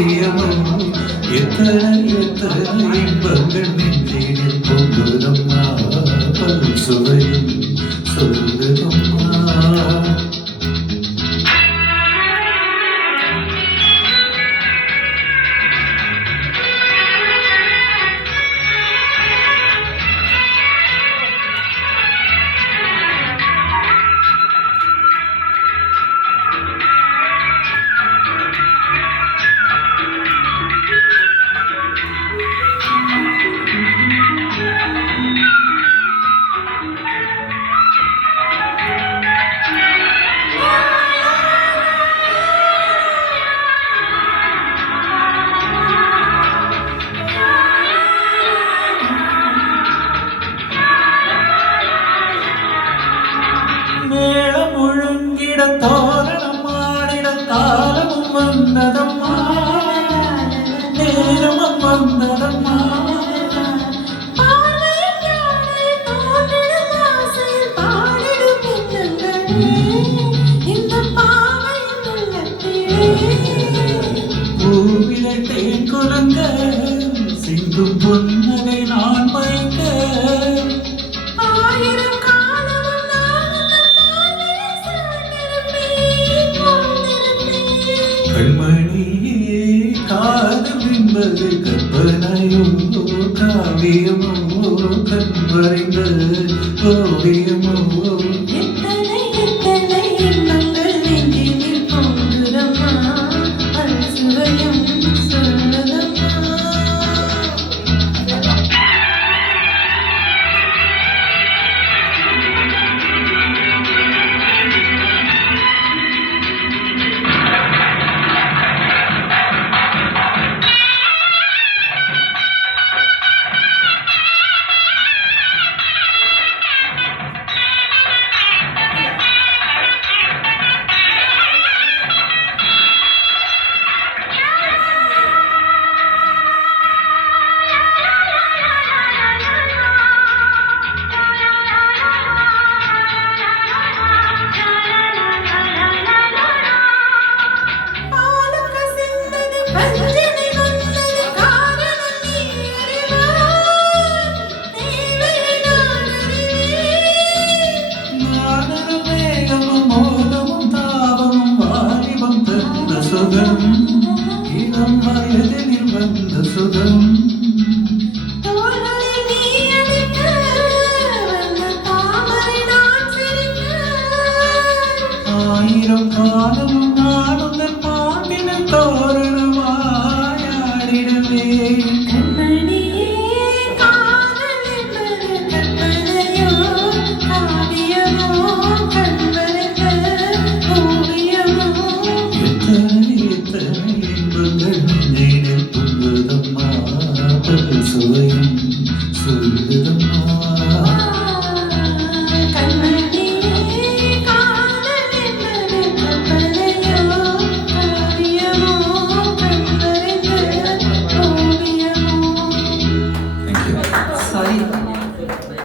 காவியமும் எத்தனை எத்தனை இன்பங்கள் நெஞ்சினில் பொங்குதம்மா பல் சுவையும் சொல்லுதம்மா. மேளம் ஒழுங்கிட தோரணம் ஆடிட தாளமும் வந்ததம்மா நேரமும் வந்ததம்மா. பூவிலை தேன் குலங்க சிந்தும் பொன்னகை நான் மயங்க கண்மணியே காதல் என்பது கற்பனையோ காவியமோ கண் வரைந்த ஓவியமோ. எத்தனை எத்தனை இன்பங்கள் நெஞ்சினில் பொங்குதம்மா பல் சுவையும் சொல்லுதம்மா. சுகம் இளம் வயதில் வந்த சுகம் ஆயிரம் காலம் நானும் பாட்டின தோரணமாயாடிடவே. சுவை